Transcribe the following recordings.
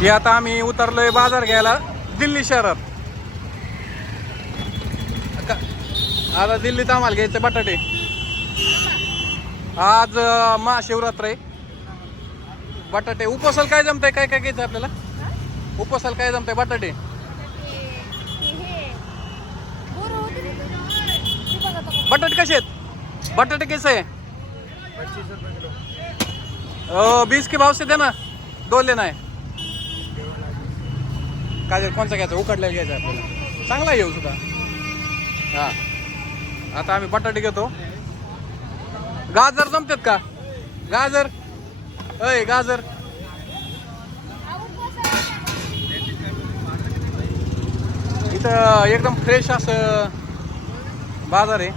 की आता आम्ही उतरलोय बाजार घ्यायला दिल्ली शहरात. का- आता दिल्लीत आम्हाला घ्यायचे बटाटे. आज महाशिवरात्र. आहे बटाटे. उपवासाला काय जमतंय? काय काय घ्यायचं आपल्याला? उपवासाला काय जमतंय? बटाटे. बटाटे कसे आहेत? बटाटे कैसे आहे? बीस के भाव से देना. दो लेना है काय कोणता घ्यायचा? उकडलेला घ्यायचा आपल्याला. चांगला येऊ सुद्धा हां. आता आम्ही बटाटे घेतो. गाजर जमतात का? गाजर? अय गाजर. इथं एकदम फ्रेश असं बाजार आहे.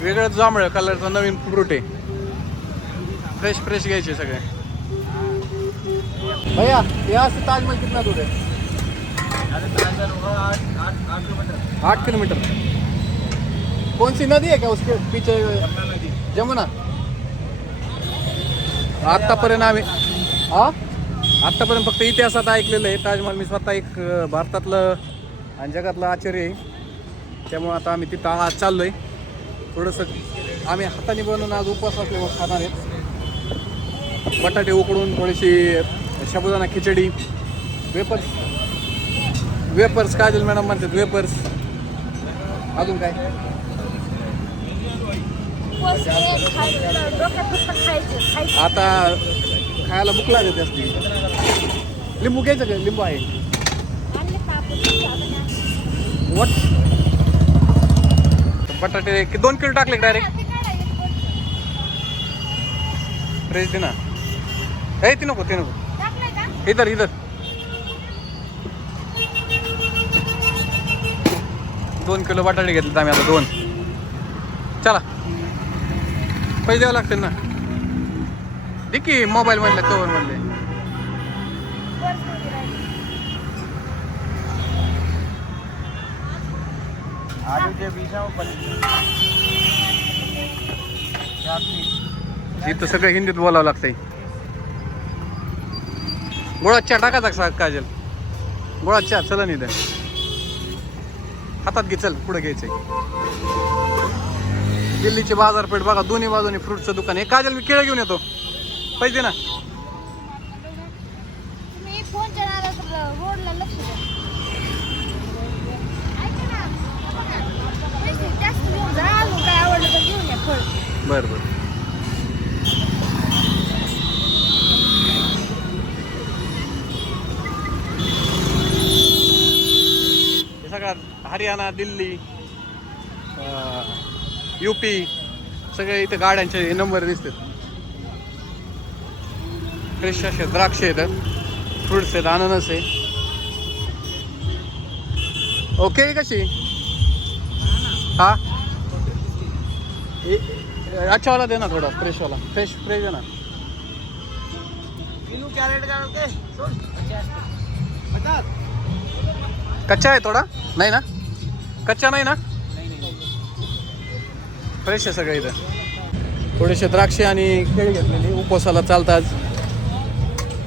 वेगळं जांभळं कलरचं नवीन फ्रूट आहे. फ्रेश फ्रेश घ्यायचे सगळे. भैया हे असं ताजमहल कितना दूर आहे? आठ किलोमीटर. कौन सी नदी है क्या उसके पीछे? जमुना. आत्तापर्यंत आम्ही हा? आत्तापर्यंत फक्त इतिहासात ऐकलेलं आहे. ताजमहल मी स्वतः एक भारतातलं आणि जगातलं आश्चर्य आहे. त्यामुळे आता आम्ही तिथं आज आहे थोडंसं आम्ही हाताने बनवून आज उपवास असल्यामुळे खाणार आहेत. बटाटे उकडून थोडीशी साबुदाणा खिचडी वेपर वेपर्स काजल मॅडम म्हणतात वेपर्स. अजून काय? आता खायला भूक लागत असते लिंबू घ्यायचं का? लिंबू आहे. वट बटाटे की दोन किलो टाकले डायरेक्ट फ्रेश दे ना ए ते नको ते नको. इधर इधर. दोन किलो बटाटे घेतले आम्ही आता दोन. चला. पैसे द्यावं लागतील ना. दे की मोबाईल म्हणले कवर म्हणले इथं सगळं हिंदीत बोलावं लागतंय. गोळात चहा टाकायचा काजल? गोळात चहा चला द्या हातात घे चल पुढे घ्यायचंय. दिल्लीची बाजारपेठ बघा दोन्ही बाजूनी फ्रूटचं दुकान. आहे काजल मी केळं घेऊन येतो. दे ना. तुम्ही फोनच्या हरियाणा दिल्ली युपी सगळे इथे गाड्यांचे नंबर दिसतात. फ्रेश असे द्राक्ष आहेत. फ्रुट्स आहेत अननस आहे. ओके कशी? हा? ए- अच्छा वाला देना थोड़ा फ्रेश वाला. फ्रेश फ्रेश ना. कच्चा आहे थोडा? नाही ना? कच्चा नाही ना? फ्रेश आहे सगळं इथं. थोडेसे द्राक्षे आणि केळी घेतलेली. उपवासाला चालतात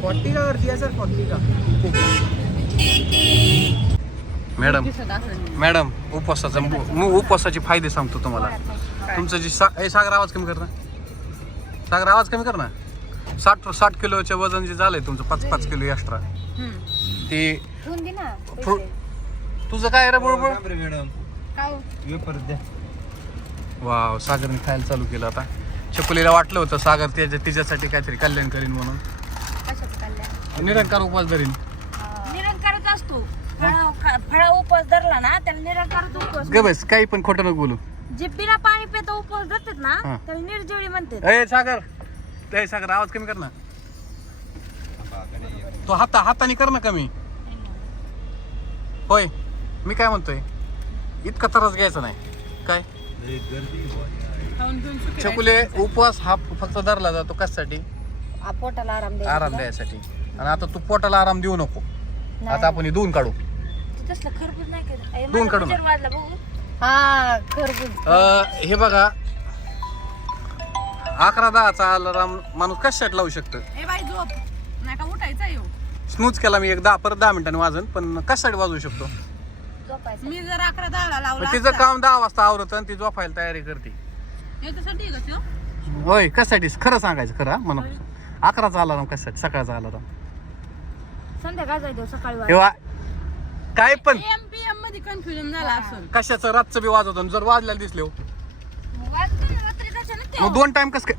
फोर्टी का कर दिया सर फोर्टी का मॅडम मॅडम उपवासाचा मु- उपवासाचे फायदे सांगतो तुम्हाला. तुमचं जी सा ए सागर आवाज कमी कर ना. सागर आवाज कमी कर ना. साठ साठ किलोच्या वजन जे झालंय तुमचं पाच पाच किलो एक्स्ट्रा ते ठेवून दे ना फ्रू- तुझं काय रे बरोबर मॅडम? काय ये परत द्या. वाव सागरने खायला चालू केलं आता. चकुलीला वाटलं होतं सागर त्याच्या तिच्यासाठी काहीतरी कल्याण करीन म्हणून. कशाचं कल्याण? निरंकार उपवास धरीन. निरंकारच असतो. फळा फळा उपवास धरला ना त्याला निरंकारच उपवास ग बस काही पण खोटं नको बोलू. जे बिना पाणी पितो उपवास धरतात हा. ना त्याला निर्जळी म्हणतात. ए सागर! ए सागर आवाज कमी कर ना. तो हाता हाताने कर ना कमी. होय. मी काय म्हणतोय? इतका त्रास घ्यायचा नाही. काय? चकुले उपवास हा फक्त धरला जातो कशासाठी? आ, पोटाला आराम द्यायचा. आराम द्यायसाठी. आणि आता तू पोटाला आराम देऊ नको. आता आपण हे धुवून काढू. तू तसलं खरबूज नाही करत. ए, दोन माझा काढू ना. पिक्चर वाजला बघू. हा खरबूज. अ, हे बघा. अकरा दहाचा अलाराम माणूस कशासाठी लावू शकतं? ए बाई झोप. नाही का उठायचा येऊ स्नूज केला मी एक दहा परत दहा मिनिटांनी वाजन पण कशासाठी वाजवू शकतो? झोपायचं. मी जर अकरा दहाला लावला तिचं काम दहा वाजता आवरतं आणि ती झोपायला तयारी करते. याच्यासाठी आहे का त्यो? होय कशासाठी? खरं सांगायचं खरं हा? म्हणून. अकराचा अलाराम कशासाठी? सकाळचा अलाराम संध्याकाळ जायचं सकाळी वाजता. तेव्हा काय पण. मध्ये कन्फ्युजन झाला कशाचं? रातचं बी वाजवतो आणि जर वाजल्याला दिसले हो, मग वाजतो ना रात्री कशाने ते? मग दोन टाइम कस काय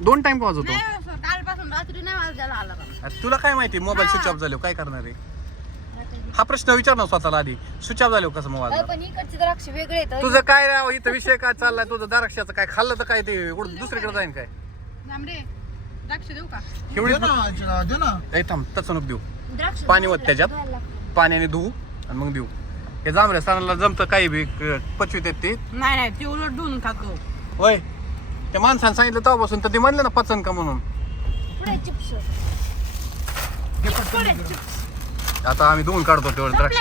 दोन टाइम वाजवतो? नाही असं, कालपासून रात्री नाही वाजल्याला आला बा. अरे तुला काय माहिती? मोबाईल स्विच ऑफ झाले काय करणार आहे? हा प्रश्न विचार ना स्वतःला आधी. ऑफ झाले कसं मोबाईल पण इकडचे द्राक्ष वेगळे आहेत तुझं काय राव इथं विषय काय चाललाय? तुझं दाराक्षाचं काय खाल्लं तर काय ते उडून दुसरीकडे जाईन काय? द्राक्ष देऊ का? एवढी दे ना दे ना. ए थांब तसं नको देऊ. द्राक्ष पाणी ओत त्याच्यात. धुवायला लागतं. पाण्याने धुवू आणि मग देऊ. हे जांभऱ्या सणाला जमतं काही बी क- पचवीत येत ते. नाही नाही ते उलट धुवून खातो. होय. त्या माणसाने सांगितलं तेव्हापासून तर ते म्हणलं ना पचन का म्हणून. पुढे चिप्स. पुढे चिप्स. आता आम्ही धुवून काढतो तेवढं द्राक्ष.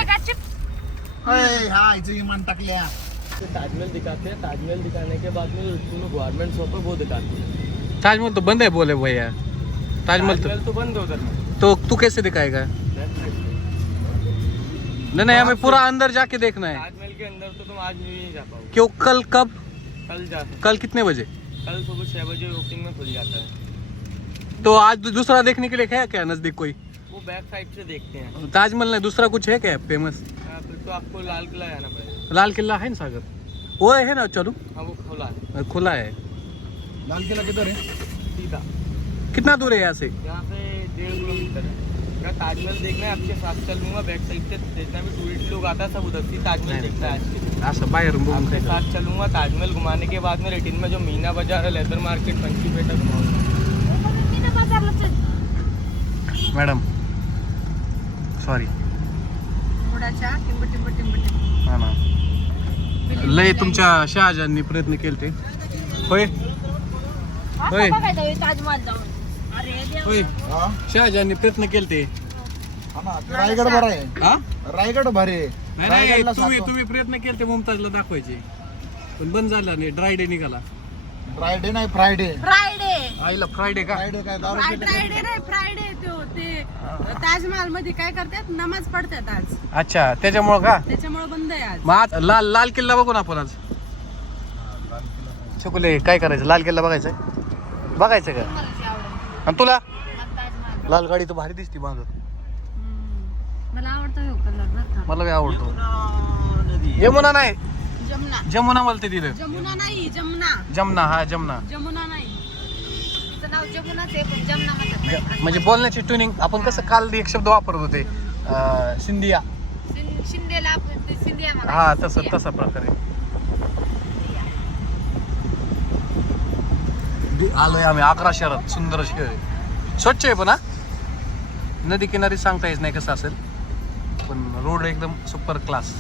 हा इमान टाकल्या. ताजमहल दिखाते हैं ताजमहल दिखाने के बाद में दोनों गवर्नमेंट शॉप है वो दिखाते हैं। ताजमहल तो बंद है बोले भैया। ताजमहल तो ताजमहल तो बंद है उधर में। तो तू कैसे दिखाएगा? नहीं नहीं हमें पूरा अंदर जाके देखना है। ताजमहल के अंदर तो तुम आज भी नहीं जा पाओगे। क्यों कल कब? कल जा कल कितने बजे? कल सुबह छह बजे ओपनिंग में खुल जाता है। तो आज दूसरा देखने के लिए है क्या नज़दीक कोई? बैक साइड से देखते हैं। ताजमहल नहीं दूसरा कुछ है क्या फ़ेमस? हाँ, तो आपको लाल किला जाना पड़ेगा। लाल किला है ना सागर? वो है ना चलो। हाँ वो खुला है। खुला है। लाल किला किधर है? सीधा। कितना दूर है यहाँ से? यहाँ से डेढ़ किलोमीटर है। अगर ताजमहल देखना है आपके साथ चलूँगा बैक साइड से। जितना भी टूरिस्ट लोग आता है सब उधर से ताजमहल देखता है आज के आपके साथ चलूँगा ताजमहल घुमाने के बाद में रेटिन में जो मीना बाज़ार है लेदर मार्केट पंची पेटा घुमाऊँगा। मॅडम सॉरी थोड्याच्या टिंब टिंब टिंब टिंब. हा ना. लय तुमच्या शहाजांनी प्रयत्न केले ते होय. होय. होय ताजमहल जाऊन. अरे देवा. होय. हा? शहाजांनी प्रयत्न केले ते हा ना रायगड बरं आहे. हा? रायगड भारी आहे. नाही नाही रायगडला तुम्ही सातवा- तुम्ही प्रयत्न केले ते मुमताजला दाखवायचे. पण बंद झाला नाही ड्राय डे निघाला. फ्रायडे नाही फ्रायडे फ्रायडे आईला फ्रायडे का? फ्रायडे काय दारू? फ्रायडे नाही फ्रायडे तो ते ताजमहलमध्ये काय करतात? नमाज पडतात आज. अच्छा त्याच्यामुळं का? त्याच्यामुळे बंद आहे आज. मग आज लाल लाल किल्ला बघू ना आपण आज. चकुले काय करायचं? लाल किल्ला बघायचा बघायचं का. आणि तुला? मला ताजमहल. लाल गाडी तर भारी दिसते माग मला आवडतो ह्यो कलर बरं का? मला बी आवडतो. यमुना नाही. जमुना. जमुना बोलते तिथं. जमुना नाही जमुना. जमना हा जमना. जमुना नाही. तिचं नाव जमुनाच आहे पण जमना म्हणतात ज- म्हणजे बोलण्याची ट्युनिंग आपण कसं काल एक शब्द वापरत होते अं, सिंधिया. शिं- शिंदेला आपण ते शिंदिया म्हणायचं. हा तसं. तसा प्रकारे. दि- आलोय आम्ही अकरा शहरात सुंदर शहर आहे. स्वच्छ आहे पण हा? नदी किनारी सांगता येत नाही कसं असेल. पण रोड एकदम सुपर क्लास